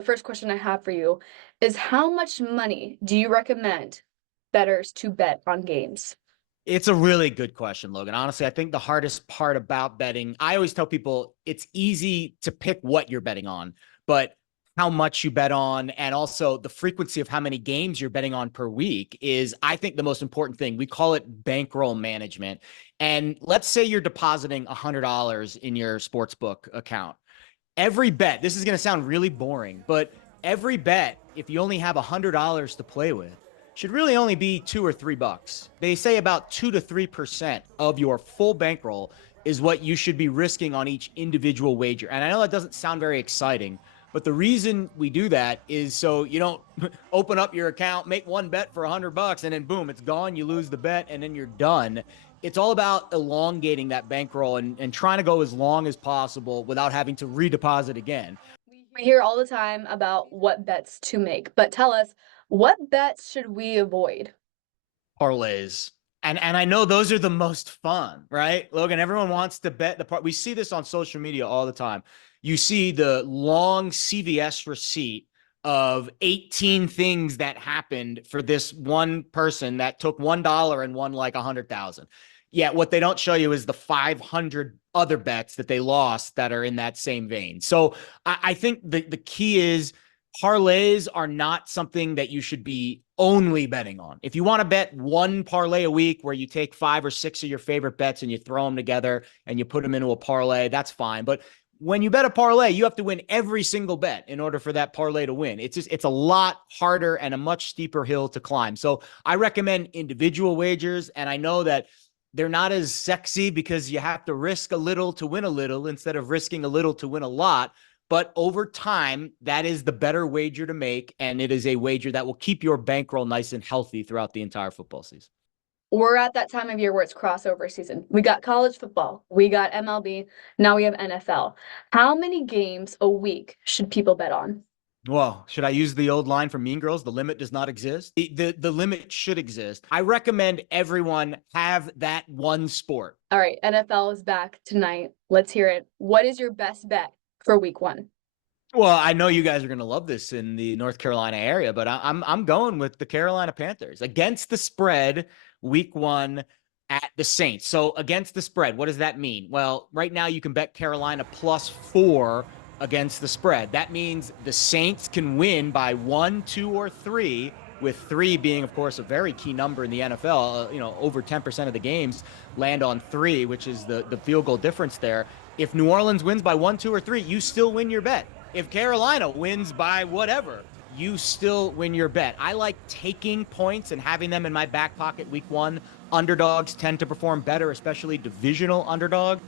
The first question I have for you is how much money do you recommend bettors to bet on games? It's a really good question, Logan. Honestly, I think the hardest part about betting, I always tell people it's easy to pick what you're betting on, but how much you bet on and also the frequency of how many games you're betting on per week is, I think, the most important thing. We call it bankroll management. And let's say you're depositing $100 in your sportsbook account. Every bet, this is going to sound really boring, but every bet, if you only have $100 to play with, should really only be $2 or $3. They say about 2 to 3% of your full bankroll is what you should be risking on each individual wager. And I know that doesn't sound very exciting, but the reason we do that is so you don't open up your account, make one bet for $100, and then boom, it's gone. You lose the bet, and then you're done. It's all about elongating that bankroll and trying to go as long as possible without having to redeposit again. We hear all the time about what bets to make, but tell us, what bets should we avoid? Parlays. And I know those are the most fun, right? Logan, everyone wants to bet the part. We see this on social media all the time. You see the long CVS receipt of 18 things that happened for this one person that took $1 and won like 100,000. Yeah, what they don't show you is the 500 other bets that they lost that are in that same vein. So I think the key is parlays are not something that you should be only betting on. If you want to bet one parlay a week where you take 5 or 6 of your favorite bets and you throw them together and you put them into a parlay, that's fine. But when you bet a parlay, you have to win every single bet in order for that parlay to win. It's a lot harder and a much steeper hill to climb. So I recommend individual wagers. And I know that they're not as sexy because you have to risk a little to win a little instead of risking a little to win a lot. But over time, that is the better wager to make. And it is a wager that will keep your bankroll nice and healthy throughout the entire football season. We're at that time of year where it's crossover season. We got college football, we got MLB, now we have NFL. How many games a week should people bet on? Well, should I use the old line from Mean Girls? The limit does not exist. The limit should exist. I recommend everyone have that one sport. All right, NFL is back tonight. Let's hear it. What is your best bet for week one? Well, I know you guys are going to love this in the North Carolina area, but I'm going with the Carolina Panthers against the spread week one at the Saints. So against the spread, what does that mean? Well, right now you can bet Carolina +4 against the spread. That means the Saints can win by 1, 2, or 3, with 3 being, of course, a very key number in the NFL. Over 10% of the games land on 3, which is the field goal difference there. If New Orleans wins by 1, 2, or 3, you still win your bet. If Carolina wins by whatever, you still win your bet. I like taking points and having them in my back pocket week one. Underdogs tend to perform better, especially divisional underdog.